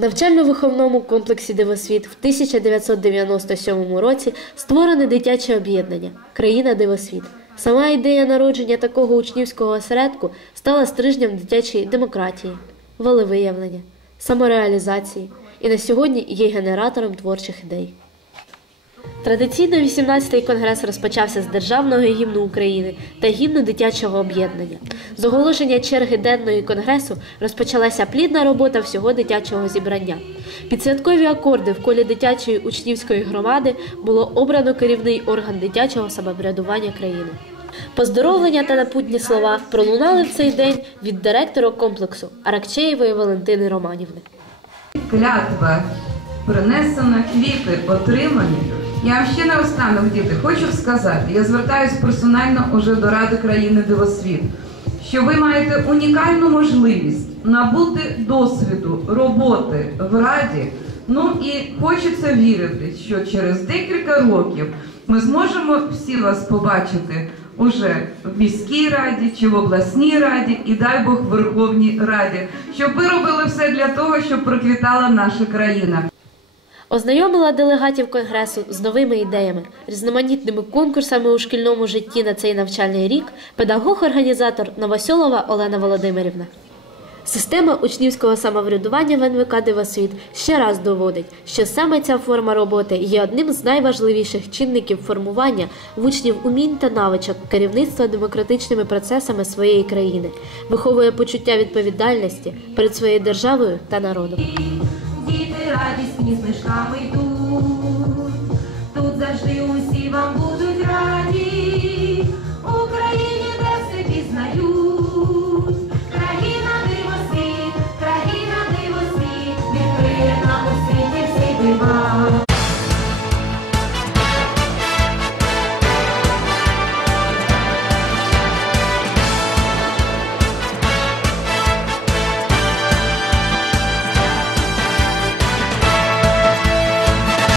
Навчально-виховному комплексі Дивосвіт в 1997 році створене дитяче об'єднання Країна Дивосвіт. Сама ідея народження такого учнівського осередку стала стрижнем дитячої демократії, волевиявлення, самореалізації і на сьогодні є генератором творчих ідей. Традиційно 18-й конгрес розпочався з державного гімну України та гімну дитячого об'єднання. З оголошення черги денної конгресу розпочалася плідна робота всього дитячого зібрання. Під святкові акорди в колі дитячої учнівської громади було обрано керівний орган дитячого самоврядування країни. Поздоровлення та напутні слова пролунали в цей день від директора комплексу Аракчеєвої Валентини Романівни. клятва принесена, квіти отримані. Я вам ще наостанок, діти, хочу сказати, я звертаюсь персонально уже до Ради країни Дивосвіт, що ви маєте унікальну можливість набути досвіду роботи в Раді. Ну і хочеться вірити, що через декілька років ми зможемо всі вас побачити уже в міській раді чи в обласній раді, і дай Бог в Верховній Раді, щоб ви робили все для того, щоб проквітала наша країна. Ознайомила делегатів конгресу з новими ідеями, різноманітними конкурсами у шкільному житті на цей навчальний рік педагог-організатор Новосьолова Олена Володимирівна. Система учнівського самоврядування в НВК Дивосвіт ще раз доводить, що саме ця форма роботи є одним з найважливіших чинників формування в учнів умінь та навичок керівництва демократичними процесами своєї країни, виховує почуття відповідальності перед своєю державою та народом радісні смішками йдуть, тут завжди усі вам будуть раді, Україні, де все пізнають, країна дивосі, країна дивосі, відкриє на у світі всі дива.